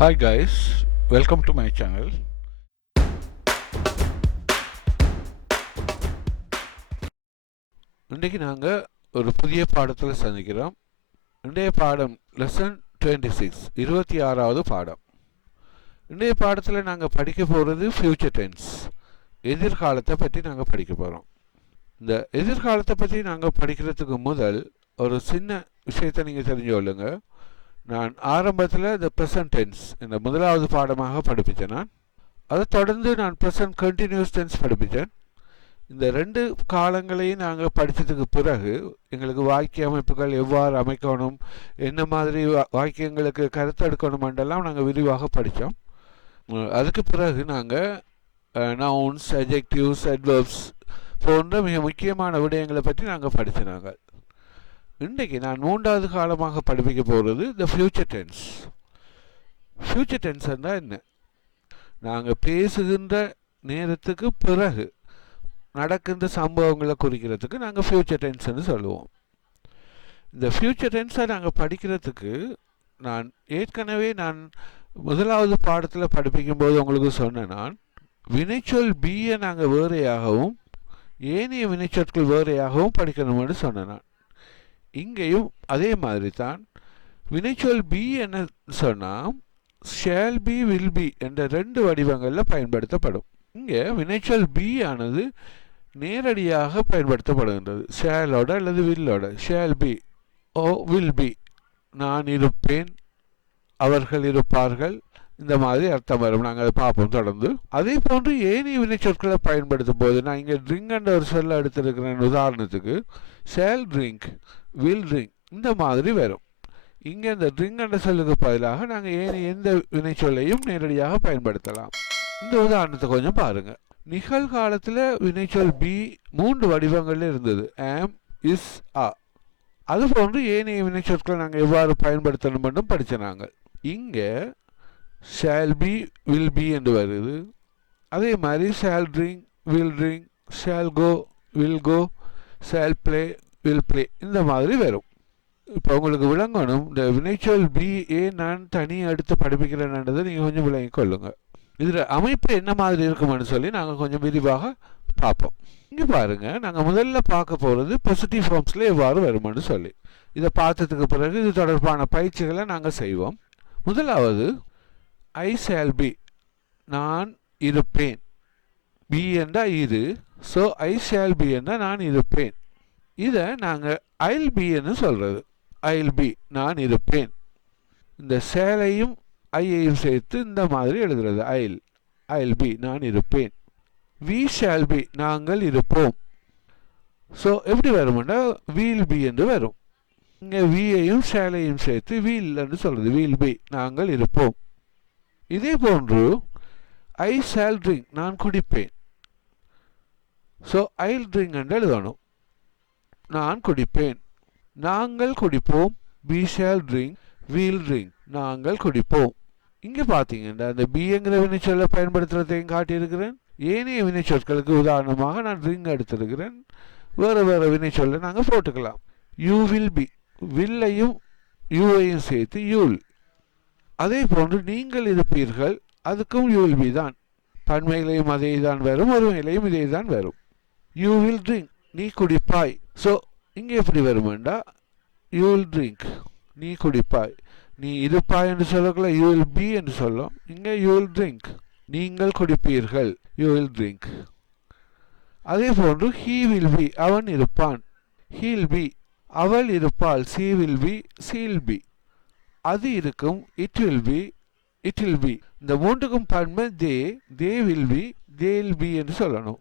Hi guys, welcome to my channel. இன்றைக்கு நாங்கள் ஒரு புதிய பாடத்தில் சந்திக்கிறோம். இன்றைய பாடம் லெசன் 26 26வது பாடம். இன்றைய பாடத்தில் நாங்கள் படிக்க போகிறது ஃபியூச்சர் டென்ஸ், எதிர்காலத்தை பற்றி நாங்கள் படிக்க போகிறோம். இந்த எதிர்காலத்தை பற்றி நாங்கள் படிக்கிறதுக்கு முதல் ஒரு சின்ன விஷயத்தை நீங்கள் தெரிஞ்சு கொள்ளுங்க. நான் ஆரம்பத்தில் இந்த ப்ரெசன்ட் டென்ஸ் இந்த முதலாவது பாடமாக படிப்பித்தேன். நான் அதை தொடர்ந்து நான் ப்ரெசன்ட் கண்டினியூஸ் டென்ஸ் படிப்பித்தேன். இந்த ரெண்டு காலங்களையும் நாங்கள் படித்ததுக்கு பிறகு எங்களுக்கு வாக்கிய அமைப்புகள் எவ்வாறு அமைக்கணும், என்ன மாதிரி வாக்கியங்களுக்கு கருத்தெடுக்கணுமென்றெல்லாம் நாங்கள் விரிவாக படித்தோம். அதுக்கு பிறகு நாங்கள் நவுன்ஸ், அட்ஜெக்டிவ்ஸ், அட்வர்ப்ஸ் போன்ற மிக முக்கியமான விடயங்களை பற்றி நாங்கள் படித்தோம். இன்றைக்கு நான் மூன்றாவது காலமாக படிப்பிக்க போகிறது the future tense. Future tense என்றால் என்ன? நாங்கள் பேசுகின்ற நேரத்துக்கு பிறகு நடக்கின்ற சம்பவங்களை குறிக்கிறதுக்கு நாங்கள் ஃபியூச்சர் டென்ஸ்ன்னு சொல்லுவோம். இந்த ஃபியூச்சர் டென்ஸை நாங்கள் படிக்கிறதுக்கு நான் ஏற்கனவே முதலாவது பாடத்தில் படிப்பிக்கும் போது உங்களுக்கு சொன்னேன். நான் வினைச்சொல் பியை நாங்கள் வேறையாகவும் ஏனைய வினைச்சொற்கள் வேறையாகவும் படிக்கணும்னு சொன்னேன். நான் இங்கேயும் அதே மாதிரி தான். வினைச்சொல் பி என்ன சொன்னால் ஷேல் பி, வில் பி என்ற ரெண்டு வடிவங்களில் பயன்படுத்தப்படும். இங்கே வினைச்சொல் பி ஆனது நேரடியாக பயன்படுத்தப்படுகின்றது, ஷேலோட அல்லது வில்லோட. Shall be or will be, நான் இருப்பேன், அவர்கள் இருப்பார்கள், இந்த மாதிரி அர்த்தம் வரும். நாங்கள் அதை பார்ப்போம் தொடர்ந்து. அதே போன்று ஏனைய வினைச்சொற்களை பயன்படுத்தும் போது நான் இங்கே ட்ரிங்க் என்ற ஒரு சொல்ல எடுத்திருக்கிறேன். உதாரணத்துக்கு ஷேல் ட்ரிங்க், வில் ட்ரிங்க், இந்த மாதிரி வரும். இங்கே இந்த ட்ரிங்க் என்ற சொல்லுக்கு பதிலாக நாங்கள் ஏனைய எந்த வினைச்சொல்லையும் நேரடியாக பயன்படுத்தலாம். இந்த உதாரணத்தை கொஞ்சம் பாருங்க. நிகழ்காலத்தில் வினைச்சொல் பி மூன்று வடிவங்களில் இருந்தது, ஆம், இஸ், ஆ. அதுபோன்று ஏனைய வினைச்சொற்களை நாங்கள் எவ்வாறு பயன்படுத்தணும் என்றும் படித்தோம். இங்கே ஷேல் பி, வில் பி என்று வருது. அதே மாதிரி shall drink, will drink, shall go, will go, shall play, will play, இந்த மாதிரி வரும். இப்போ உங்களுக்கு விளங்கணும் இந்த வினைச்சொல் பி ஏன் நான் தனியாக எடுத்து படிப்பிக்கிறேன்ன்றதை நீங்கள் கொஞ்சம் விளங்கிக் கொள்ளுங்க. இதில் அமைப்பு என்ன மாதிரி இருக்குமென்னு சொல்லி நாங்கள் கொஞ்சம் விரிவாக பார்ப்போம். இங்கே பாருங்கள், நாங்கள் முதல்ல பார்க்க போகிறது பாசிட்டிவ் ஃபார்ம்ஸில் எவ்வாறு வருமென்னு சொல்லி. இதை பார்த்ததுக்கு பிறகு இது தொடர்பான பயிற்சிகளை நாங்கள் செய்வோம். முதலாவது ஐ ஷேல் பி, நான் இருப்பேன். பி என்றால் இரு, ஸோ ஐ ஷேல் பி என்றால் நான் இருப்பேன். இதை நாங்கள் ஐல் பின்னு சொல்கிறது. ஐல் பி, நான் இருப்பேன். இந்த ஷேலையும் ஐயையும் சேர்த்து இந்த மாதிரி எழுதுறது. ஐல் பி, நான் இருப்பேன். வி ஷேல் பி, நாங்கள் இருப்போம். ஸோ எப்படி வரும்னா வீல் பி என்று வரும். இங்கே வியையும் ஷேலையும் சேர்த்து வீல் என்று சொல்கிறது. வீல் பி, நாங்கள் இருப்போம். இதே போன்று ஐ ஷேல் ட்ரிங்க், நான் குடிப்பேன். ஸோ ஐல் ட்ரிங்க் என்று எழுதணும். நான் குடிப்பேன். நாங்கள் குடிப்போம். we shall drink, we'll drink, நாங்கள் குடிப்போம். இங்கே பார்த்தீங்கன்னா அந்த பிங்கிற வினைச்சொல்லை பயன்படுத்துறதையும் காட்டியிருக்கிறேன். ஏனைய வினைச்சொற்களுக்கு உதாரணமாக நான் ட்ரிங்க் எடுத்திருக்கிறேன். வேறு வேறு வினைச்சொல்லை நாங்கள் போட்டுக்கலாம். யூ வில் பி, வில்லையும் யூவையும் சேர்த்து யூல். அதே போன்று நீங்கள் இருப்பீர்கள், அதுக்கும் யூ வில் பி தான். பன்மையிலையும் அதே தான் வரும், ஒருமையிலையும் இதே தான் வரும். யூ வில் ட்ரிங்க், நீ குடிப்பாய். ஸோ இங்கே எப்படி வருமெண்டா யூ வில் ட்ரிங்க், நீ குடிப்பாய். நீ இருப்பாய் என்று சொல்லக்குள்ள யூ வில் பி என்று சொல்லும். இங்கே யூ வில் ட்ரிங்க், நீங்கள் குடிப்பீர்கள், யூ வில் ட்ரிங்க். அதே போன்று ஹீ வில் பி, அவன் இருப்பான். ஹீல் பி, அவள் இருப்பாள். She will be, she'll be. அது இருக்கும். It will be, it will be. இந்த மூன்றுக்கும் பன்மை they will be, they'll be என்று சொல்லணும்.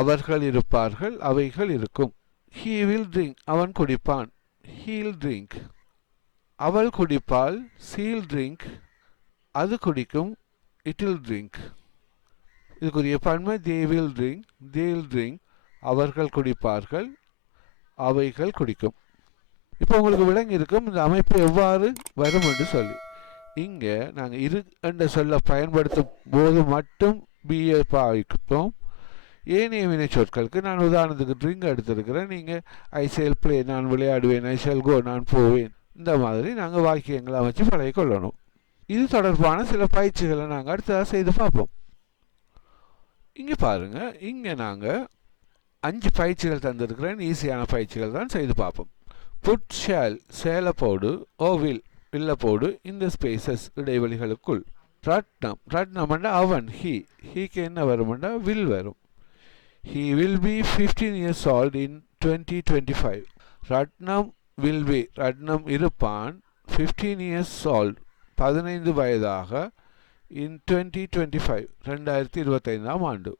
அவர்கள் இருப்பார்கள், அவைகள் இருக்கும். He will drink, அவன் குடிப்பான். He'll drink. அவள் குடிப்பாள். She'll drink. அது குடிக்கும். It'll drink. இதுக்குரிய பன்மை they will drink, they'll drink. அவர்கள் குடிப்பார்கள், அவைகள் குடிக்கும். இப்போ உங்களுக்கு விளங்கி இருக்கும் இந்த அமைப்பு எவ்வாறு வரும் என்று சொல்லி. இங்கே நாங்கள் இரு என்ற சொல்ல பயன்படுத்தும் போது மட்டும் பிஏ பாவிப்போம். ஏனைய வினைச்சொற்களுக்கு நான் உதாரணத்துக்கு ட்ரிங்க் எடுத்திருக்கிறேன். நீங்கள் ஐ ஷேல் பிளே, நான் விளையாடுவேன். ஐ ஷேல் கோ, நான் போவேன். இந்த மாதிரி நாங்கள் வாக்கியங்களை அமைச்சு பழகிக்கொள்ளணும். இது தொடர்பான சில பயிற்சிகளை நாங்கள் அடுத்ததாக செய்து பார்ப்போம். இங்கே பாருங்க, இங்கே நாங்கள் 5 பயிற்சிகள் தந்திருக்கிறேன். ஈஸியான பயிற்சிகள் தான், செய்து பார்ப்போம். புட் ஷேல் சேல போடு, ஓ வில் வில்ல போடு, இந்த ஸ்பேசஸ் இடைவெளிகளுக்குள். ரட்னம் ரட்னம்னா அவன், ஹீக்கு என்ன வரும்னா வில் வரும். He will be 15 years old in 2025. Ratnam will be, Ratnam இருப்பான், 15 years old 15 வயதாக, in 2025 2025ஆம் ஆண்டு.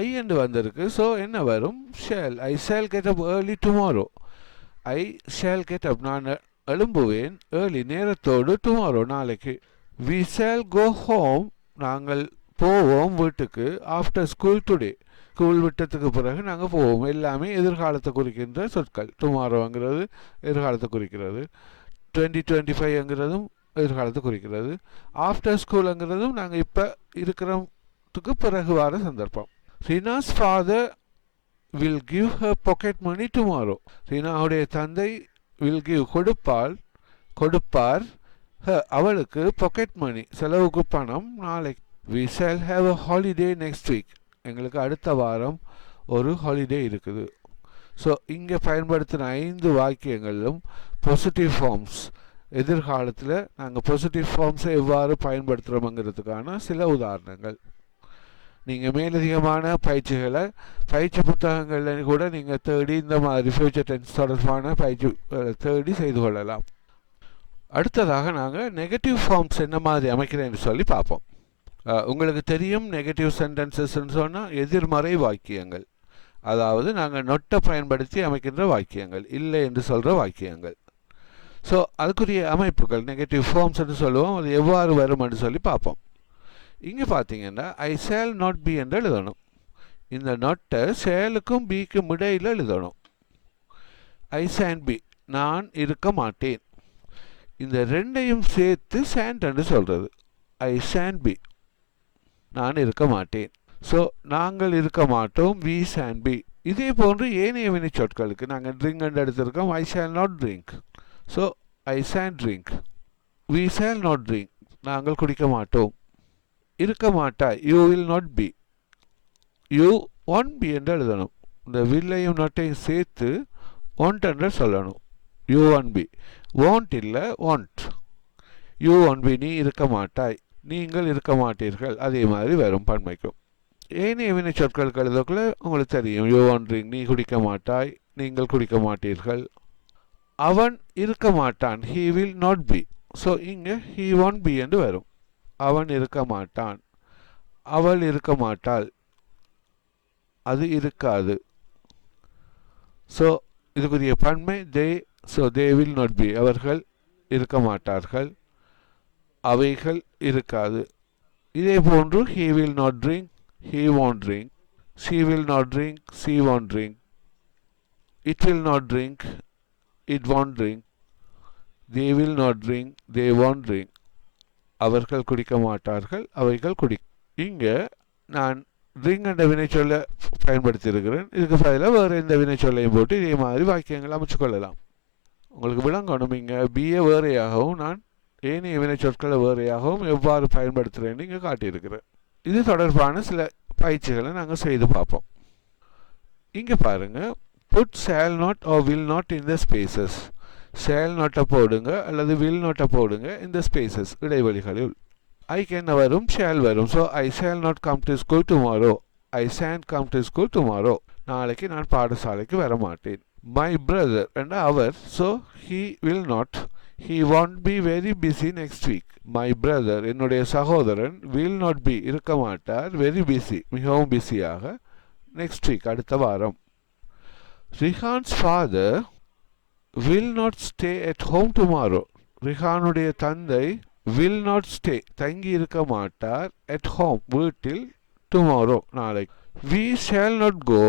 ஐ என்று வந்திருக்கு. ஸோ என்ன வரும்? Shall. I shall get up early tomorrow. I shall get up, நான் எழும்புவேன், ஏர்லி நேரத்தோடு, டுமாரோ நாளைக்கு. வி ஷேல் கோ ஹோம், நாங்கள் போவோம் வீட்டுக்கு, ஆஃப்டர் ஸ்கூல் டுடே, ஸ்கூல் விட்டத்துக்கு பிறகு நாங்கள் போவோம். எல்லாமே எதிர்காலத்தை குறிக்கின்ற சொற்கள். டுமாரோங்கிறது எதிர்காலத்தை குறிக்கிறது, 2025ங்கிறதும் எதிர்காலத்தை குறிக்கிறது, ஆஃப்டர் ஸ்கூலுங்கிறதும் நாங்கள் இப்போ இருக்கிறதுக்கு பிறகு வர சந்தர்ப்பம். Reena's father will give her pocket money tomorrow. ரீனாவுடைய தந்தை வில் கிவ் கொடுப்பார், அவளுக்கு பாக்கெட் மணி செலவுக்கு பணம் நாளைக்கு. We shall have a holiday next week, எங்களுக்கு அடுத்த வாரம் ஒரு ஹாலிடே இருக்குது. ஸோ இங்கே பயன்படுத்தின 5 வாக்கியங்களிலும் பாசிட்டிவ் ஃபார்ம்ஸ், எதிர்காலத்தில் நாங்கள் பாசிட்டிவ் ஃபார்ம்ஸை எவ்வாறு பயன்படுத்துகிறோங்கிறதுக்கான சில உதாரணங்கள். நீங்கள் மேலதிகமான பயிற்சிகளை பயிற்சி புத்தகங்களில் கூட நீங்கள் தேடி இந்த மாதிரி ஃபியூச்சர் டென்ஸ் தொடர்பான பயிற்சி தேடி செய்து கொள்ளலாம். அடுத்ததாக நாங்கள் நெகட்டிவ் ஃபார்ம்ஸ் என்ன மாதிரி அமைக்கிறேன்னு சொல்லி பார்ப்போம். உங்களுக்கு தெரியும், நெகட்டிவ் சென்டென்சஸ்ன்னு சொன்னால் எதிர்மறை வாக்கியங்கள், அதாவது நாங்கள் நொட்டை பயன்படுத்தி அமைக்கின்ற வாக்கியங்கள், இல்லை என்று சொல்கிற வாக்கியங்கள். ஸோ அதுக்குரிய அமைப்புகள் நெகட்டிவ் ஃபார்ம்ஸ்ன்னு சொல்லுவோம். அது எவ்வாறு வரும்னு சொல்லி பார்ப்போம். இங்கே பார்த்தீங்கன்னா ஐ ஷேல் நாட் பி என்று எழுதணும். இந்த நொட்டை ஷேலுக்கும் பிக்கும் இடையில் எழுதணும். ஐ ஷான் பி, நான் இருக்க மாட்டேன். இந்த ரெண்டையும் சேர்த்து ஷான்ட் என்று சொல்கிறது. ஐ ஷான் பி, நான் இருக்க மாட்டேன். ஸோ நாங்கள் இருக்க மாட்டோம், வி ஷான் பி. இதே போன்று ஏனைய வினை சொற்களுக்கு நாங்கள் ட்ரிங்க் என்று எடுத்திருக்கோம். I shall not drink, so I shan't drink. We shall not drink, நாங்கள் குடிக்க மாட்டோம். இருக்க மாட்டாய், you will not be. You won't be என்று எழுதணும். இந்த வில்லையும் நாட்டையும் சேர்த்து ஒன்ட் என்று சொல்லணும். யூ ஒன் பி, வாண்ட் இல்லை வாண்ட். யூ ஒன் பி, நீ இருக்க மாட்டாய், நீங்கள் இருக்க மாட்டீர்கள். அதே மாதிரி வரும் பன்மைக்கும். ஏனைய வினை சொற்களுக்கு எழுதக்குள்ள உங்களுக்கு தெரியும். யூ ஒன் ட்ரிங்க், நீ குடிக்க மாட்டாய், நீங்கள் குடிக்க மாட்டீர்கள். அவன் இருக்க மாட்டான், he will not B. So இங்கே ஹீ ஒன் பி என்று வரும். அவன் இருக்க மாட்டான், அவள் இருக்க மாட்டாள், அது இருக்காது. ஸோ இதுக்குரிய பன்மை they. So they will not be, அவர்கள் இருக்க மாட்டார்கள், அவைகள் இருக்காது. இதே போன்று he will not drink, he won't drink. She will not drink, she won't drink. It will not drink, it won't drink. They will not drink, they won't drink. அவர்கள் குடிக்க மாட்டார்கள், அவைகள் குடி. இங்கே நான் ட்ரிங்க் என்ற வினைச்சொல்ல பயன்படுத்தியிருக்கிறேன். இதுக்கு பதிலாக வேறு எந்த வினைச்சொல்லையும் போட்டு இதே மாதிரி வாக்கியங்கள் அமைச்சு கொள்ளலாம். உங்களுக்கு விளங்கணும். இங்கே பிஏ வேறையாகவும் நான் ஏனைய வினை சொற்களை வேறையாகவும் எவ்வாறு பயன்படுத்துகிறேன்னு இங்கே காட்டியிருக்கிறேன். இது தொடர்பான சில பயிற்சிகளை நாங்கள் செய்து பார்ப்போம். இங்கே பாருங்கள், put shall not or will not in the spaces. Shall நாட்டை போடுங்க அல்லது வில் நாட்டை போடுங்க இந்த ஸ்பேசஸ் இடைவெளிகளில். ஐக்கு என்ன வரும்? ஷேல் வரும். So I shall not come to school tomorrow, I shan't come to school tomorrow. நாளைக்கு நான் பாடசாலைக்கு வர மாட்டேன். மை பிரதர் என்ற அவர், so he will not, he won't be very busy next week. My brother, என்னுடைய சகோதரன், will not be, இருக்க மாட்டார், very busy, மிகவும் பிஸியாக, next week, அடுத்த வாரம். Rihan's father will not stay at home tomorrow. ரிஹானுடைய தந்தை will not stay, தங்கி இருக்க மாட்டார், at home, வீட்டில், tomorrow, நாளைக்கு. We shall not go,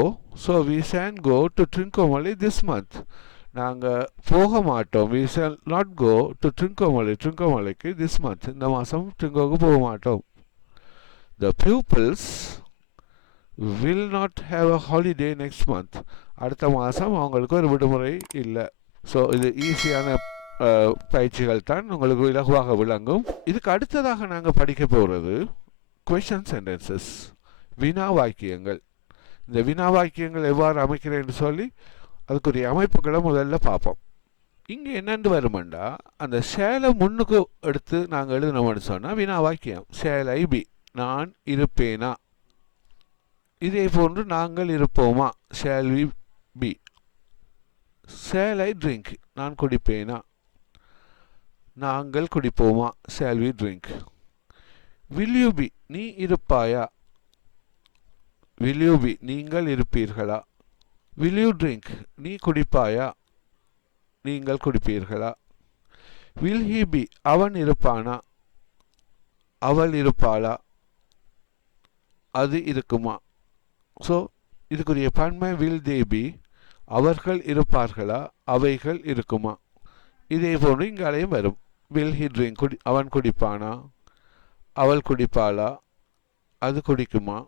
so we shan't go to Trincomalee this month. நாங்கள் போக மாட்டோம். we shall not go to ட்ரிங்கோமலைக்கு this month, இந்த மாதம் ட்ரிங்கோவுக்கு போக மாட்டோம். The pupils will not have a holiday next month. அடுத்த மாதம் அவங்களுக்கு ஒரு விடுமுறை இல்லை. ஸோ இது ஈஸியான பயிற்சிகள் தான் உங்களுக்கு இலகுவாக விளங்கும். இதுக்கு அடுத்ததாக நாங்கள் படிக்க போகிறது கொஷன் சென்டென்சஸ், வினா வாக்கியங்கள். இந்த வினா வாக்கியங்கள் எவ்வாறு அமைக்கிறேன்னு சொல்லி அதுக்குரிய அமைப்புகளை முதல்ல பார்ப்போம். இங்கே என்னென்று வருமெண்டா, அந்த சேலை முன்னுக்கு எடுத்து நாங்கள் எழுதினோம்னு சொன்னால் வினா வாக்கியம். சேலை பி, நான் இருப்பேனா. இதே போன்று நாங்கள் இருப்போமா, shall we be. Shall I drink, நான் குடிப்பேனா. நாங்கள் குடிப்போமா, shall we drink. Will you be, நீ இருப்பாயா. வில் யூ பி, நீங்கள் இருப்பீர்களா. வில் யூ ட்ரிங்க், நீ குடிப்பாயா, நீங்கள் குடிப்பீர்களா. வில் ஹி பி, அவன் இருப்பானா, அவள் இருப்பாளா, அது இருக்குமா. ஸோ இதுக்குரிய பன்மை வில் தே பி, அவர்கள் இருப்பார்களா, அவைகள் இருக்குமா. இதே போன்று இங்காலையும் வரும். வில் ஹி ட்ரிங்க், அவன் குடிப்பானா, அவள் குடிப்பாளா, அது குடிக்குமா,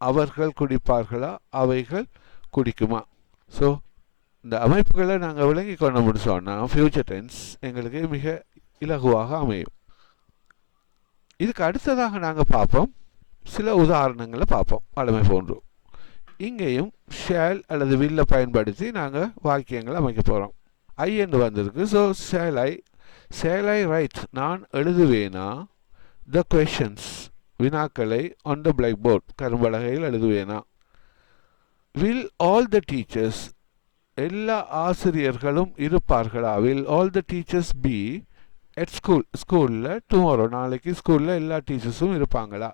அவர்கள் குடிப்பார்களா, அவைகள் குடிக்குமா. ஸோ இந்த அமைப்புகளை நாங்கள் விளங்கி கொள்ள முடிச்சோன்னா ஃபியூச்சர் டென்ஸ் எங்களுக்கு மிக இலகுவாக அமையும். இதுக்கு அடுத்ததாக நாங்கள் பார்ப்போம், சில உதாரணங்களை பார்ப்போம். வழமை போன்று இங்கேயும் ஷேல் அல்லது வில்லை பயன்படுத்தி நாங்கள் வாக்கியங்களை அமைக்க போகிறோம். ஐ என்று வந்திருக்கு. ஸோ ஷேல் ஐ ரைட், நான் எழுதுவேனா த கொஷன்ஸ், வினாக்களை ஆன் த பிளாக் போர்ட், கரும்பலகையில் எழுதுவேனா. வில் ஆல் த டீச்சர்ஸ், எல்லா ஆசிரியர்களும் இருப்பார்களா. Will all the teachers be at ஸ்கூலில் டுமாரோ, நாளைக்கு ஸ்கூலில் எல்லா டீச்சர்ஸும் இருப்பாங்களா.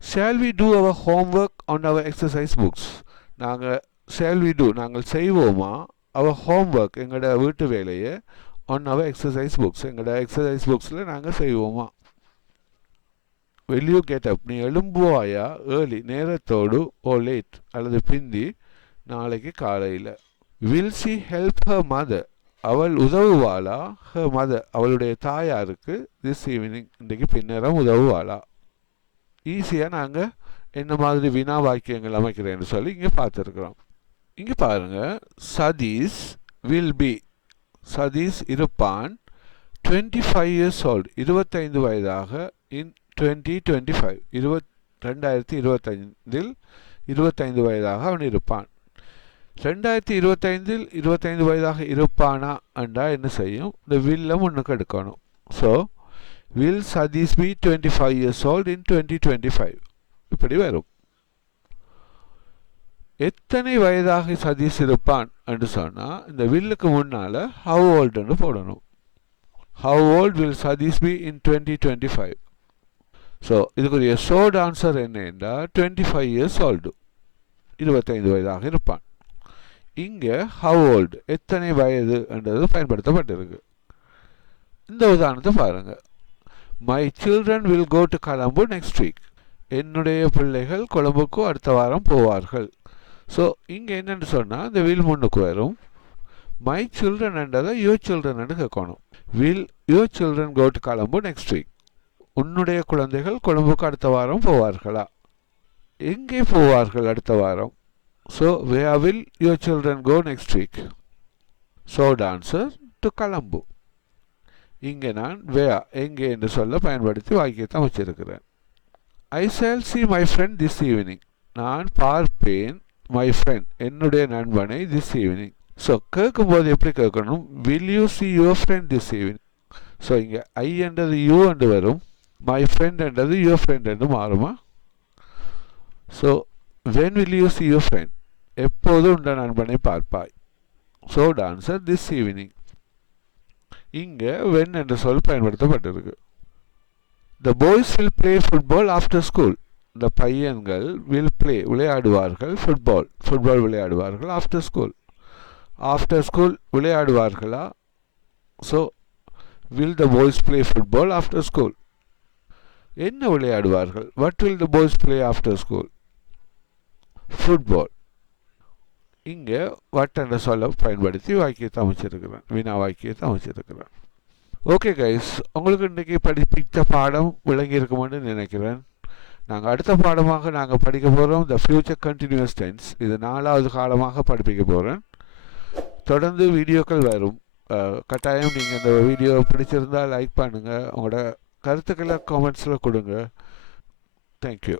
Shall we do our homework on our exercise books, நாங்கள் செய்வோமா அவர் ஹோம்ஒர்க், எங்களோட வீட்டு வேலையை ஆன் அவர் எக்ஸசைஸ் புக்ஸ், எங்களோட எக்ஸசைஸ் புக்ஸில் நாங்கள் செய்வோமா. வில் யூ கெட் அப், நீ எழும்புவாயா ஏர்லி, நேரத்தோடு, ஓ லேட் அல்லது பிந்தி, நாளைக்கு காலையில். Will she help her mother, அவள் உதவுவாளா, ஹர் மதர், அவளுடைய தாயாருக்கு, திஸ் ஈவினிங், இன்றைக்கு பின்னரம் உதவுவாளா. ஈஸியாக நாங்கள் என்ன மாதிரி வினா வாக்கியங்கள் அமைக்கிறேன்னு சொல்லி இங்கே பார்த்துருக்குறோம். இங்கே பாருங்கள், சதீஷ் வில் பி, சதீஷ் இருப்பான் 25 years old, 25 வயதாக, இன் 2025, 2025 25 வயதாக அவன் இருப்பான். 2025 25 வயதாக இருப்பானா என்றா என்ன செய்யும், இந்த வில்லை முன்னுக்கு எடுக்கணும். So will Satish be 25 years old in 2025, இப்படி வரும். எத்தனை வயதாக சதீஷ் இருப்பான் என்று சொன்னால் இந்த வில்லுக்கு முன்னால் how old என்று போடணும். how old will Satish be in 2025. So இதுக்குரிய ஷோர்ட் ஆன்சர் என்ன என்றால் 25 years old, 25 வயதாக இருப்பான். இங்கே how old, எத்தனை வயது என்றது பயன்படுத்தப்பட்டிருக்கு. இந்த உதாரணத்தை பாருங்கள். My children will go to Colombo next week, என்னுடைய பிள்ளைகள் கொழும்புக்கு அடுத்த வாரம் போவார்கள். ஸோ இங்கே என்னென்னு சொன்னால் இந்த வில் முன்னுக்கு வரும். மை சில்ட்ரன் என்றதை யுவர் சில்ட்ரன் என்று கேட்கணும். Will your children go to Colombo next week, உன்னுடைய குழந்தைகள் கொழும்புக்கு அடுத்த வாரம் போவார்களா. எங்கே போவார்கள் அடுத்த வாரம். So where will your children go next week. short answer to கொலம்பு. இங்கே நான் where, எங்கே என்று சொல்ல பயன்படுத்தி வாக்கியத்தை அமைச்சிருக்கிறேன். I shall see my friend this evening, நான் பார்ப்பேன் my friend, என்னுடைய நண்பனை this evening. ஸோ கேட்கும்போது எப்படி கேட்கணும், will you see your friend this evening. So இங்கே I என்றது you என்று வரும், my friend என்றது your friend என்று மாறுமா. So when will you see your friend, எப்போது உண்ட நண்பனை பார்ப்பாய். short answer this evening. இங்கே when என்ற சொல் பயன்படுத்தப்பட்டிருக்கு. The boys will play football after school, இந்த பையன்கள் will play, விளையாடுவார்கள், ஃபுட்பால் விளையாடுவார்கள் after school விளையாடுவார்களா. So will the boys play football after school, என்ன விளையாடுவார்கள், what will the boys play after school, football. இங்கே what என்ற சொல்ல பயன்படுத்தி வாக்கியத்தை அமைச்சிருக்கிறேன், வினா வாக்கியத்தை அமைச்சிருக்கிறேன். ஓகே கைஸ், உங்களுக்கு இன்றைக்கி படிப்பித்த பாடம் விளங்கி இருக்குமென்னு நினைக்கிறேன். நாங்கள் அடுத்த பாடமாக நாங்கள் படிக்க போகிறோம் த ஃபியூச்சர் கண்டினியூஸ் டென்ஸ். இது 4வது காலமாக படிப்பிக்க போகிறேன். தொடர்ந்து வீடியோக்கள் வரும். கட்டாயம் நீங்கள் இந்த வீடியோ பிடிச்சிருந்தால் லைக் பண்ணுங்கள், உங்களோட கருத்துக்களை கமெண்ட்ஸில் கொடுங்க. தேங்க்யூ.